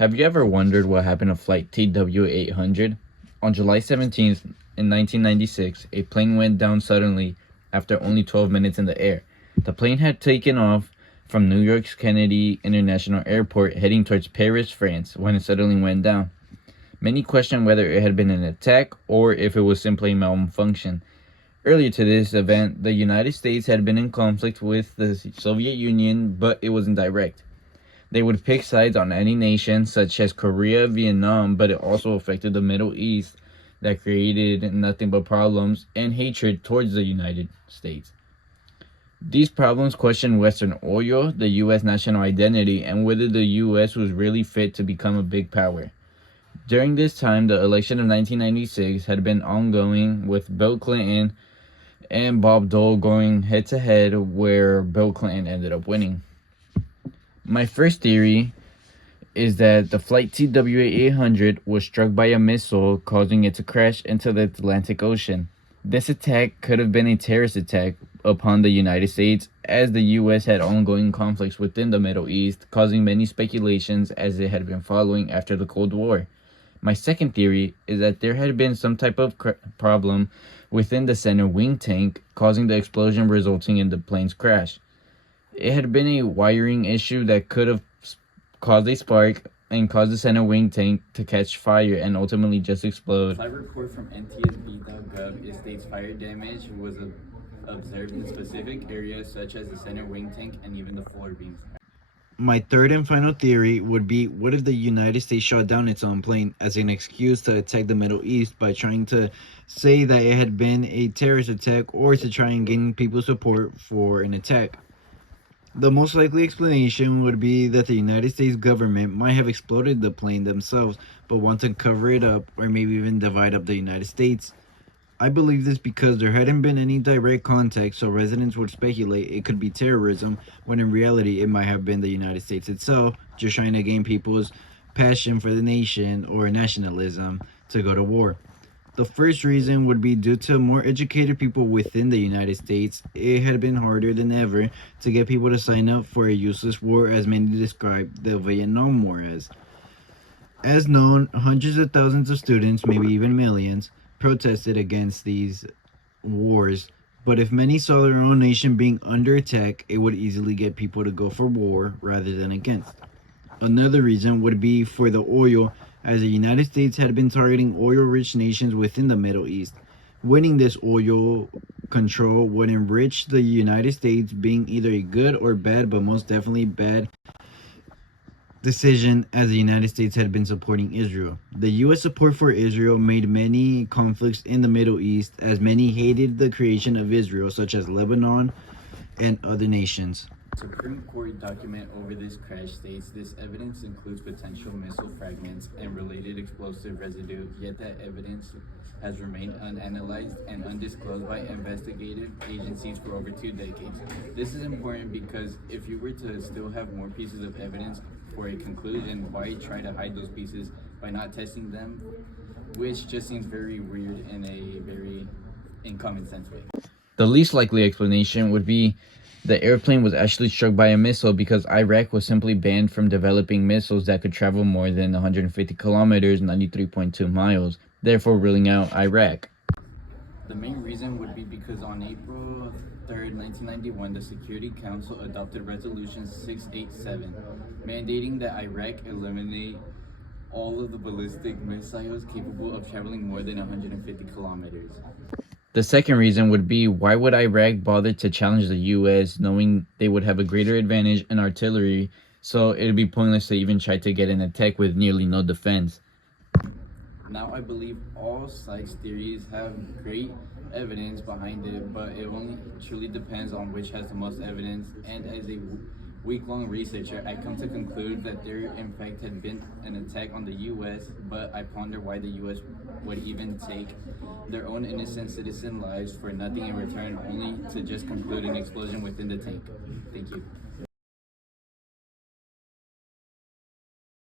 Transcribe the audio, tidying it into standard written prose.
Have you ever wondered what happened to Flight TWA 800? On July 17th, in 1996, a plane went down suddenly after only 12 minutes in the air. The plane had taken off from New York's Kennedy International Airport heading towards Paris, France, when it suddenly went down. Many questioned whether it had been an attack or if it was simply a malfunction. Earlier to this event, the United States had been in conflict with the Soviet Union, but it wasn't direct. They would pick sides on any nation, such as Korea, Vietnam, but it also affected the Middle East, that created nothing but problems and hatred towards the United States. These problems questioned Western oil, the U.S. national identity, and whether the U.S. was really fit to become a big power. During this time, the election of 1996 had been ongoing, with Bill Clinton and Bob Dole going head-to-head, where Bill Clinton ended up winning. My first theory is that the flight TWA 800 was struck by a missile, causing it to crash into the Atlantic Ocean. This attack could have been a terrorist attack upon the United States, as the U.S. had ongoing conflicts within the Middle East, causing many speculations as it had been following after the Cold War. My second theory is that there had been some type of problem within the center wing tank, causing the explosion resulting in the plane's crash. It had been a wiring issue that could have caused a spark and caused the center wing tank to catch fire and ultimately just explode. Flight report from NTSB.gov, it states fire damage was observed in specific areas such as the center wing tank and even the floor beams. My third and final theory would be, what if the United States shot down its own plane as an excuse to attack the Middle East by trying to say that it had been a terrorist attack, or to try and gain people's support for an attack? The most likely explanation would be that the United States government might have exploded the plane themselves, but want to cover it up or maybe even divide up the United States. I believe this because there hadn't been any direct contact, so residents would speculate it could be terrorism, when in reality it might have been the United States itself, just trying to gain people's passion for the nation or nationalism to go to war. The first reason would be due to more educated people within the United States. It had been harder than ever to get people to sign up for a useless war, as many describe the Vietnam War as. As known, hundreds of thousands of students, maybe even millions, protested against these wars, but if many saw their own nation being under attack, it would easily get people to go for war rather than against. Another reason would be for the oil, as the United States had been targeting oil-rich nations within the Middle East. Winning this oil control would enrich the United States, being either a good or bad, but most definitely bad decision, as the United States had been supporting Israel. The U.S. support for Israel made many conflicts in the Middle East, as many hated the creation of Israel, such as Lebanon and other nations. Supreme Court document over this crash states this evidence includes potential missile fragments and related explosive residue, yet that evidence has remained unanalyzed and undisclosed by investigative agencies for over 2 decades. This is important because if you were to still have more pieces of evidence for a conclusion, why try to hide those pieces by not testing them? Which just seems very weird in a very common sense way. The least likely explanation would be the airplane was actually struck by a missile because Iraq was simply banned from developing missiles that could travel more than 150 kilometers, 93.2 miles, therefore ruling out Iraq. The main reason would be because on April 3rd, 1991, the Security Council adopted Resolution 687, mandating that Iraq eliminate all of the ballistic missiles capable of traveling more than 150 kilometers. The second reason would be, why would Iraq bother to challenge the U.S. knowing they would have a greater advantage in artillery, so it would be pointless to even try to get an attack with nearly no defense. Now I believe all sides theories have great evidence behind it, but it only truly depends on which has the most evidence, and as a week-long researcher, I come to conclude that there in fact had been an attack on the U.S., but I ponder why the U.S. would even take their own innocent citizen lives for nothing in return, only to just conclude an explosion within the tank. Thank you.